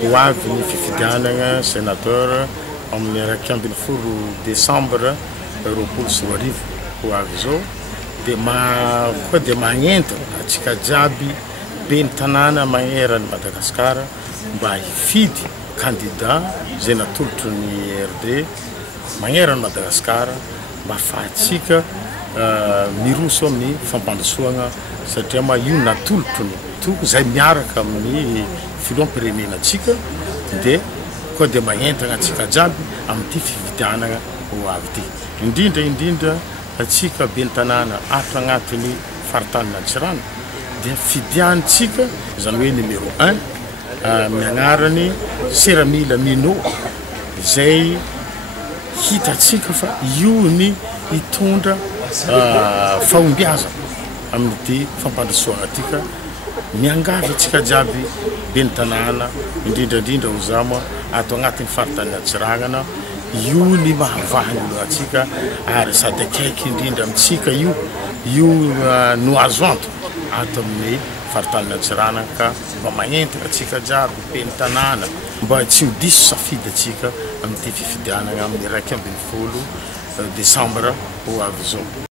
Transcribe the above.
ho avy ny fifidianana sénateur amin'ny 20 décembre 2020 ho avy zao de koa de magnentana atsika jiaby be ny tanàna magnerany Madagasikara mba hifidy candidat zay natolotry ny RD magnerany Madagasikara mba afahatsika miroso amin'ny fampandrosoana satria io natolotry ny toko zay miaraka amin'ny filoham-pirenenantsika de koa de magnentana atsika jiaby amin'ity fifidianana ho avy ity indrindra atsika be ny tanàna ato agnatin'ny faritany Antsirano de fidiantsika zany hoe numéro 1 miagnarany Seramila Mino zay hitatsika fa io ny hitondra fahombiaza amin'ity fampandrosoana atika miangavy atsika jiaby be ny tanàna indrindra ho zama ato agnatin'ny faritany Antsiranana io ny mahavahany atsika ary sady akaiky indrindra amitsika io no azo anto ato amin'ny faritany Antsirana ka mba magnentana atsika jiaby be ny tanàna mba tsy ho diso safidy atsika amin'ity fifidianana amin'ny 20 décembre ho avy zao.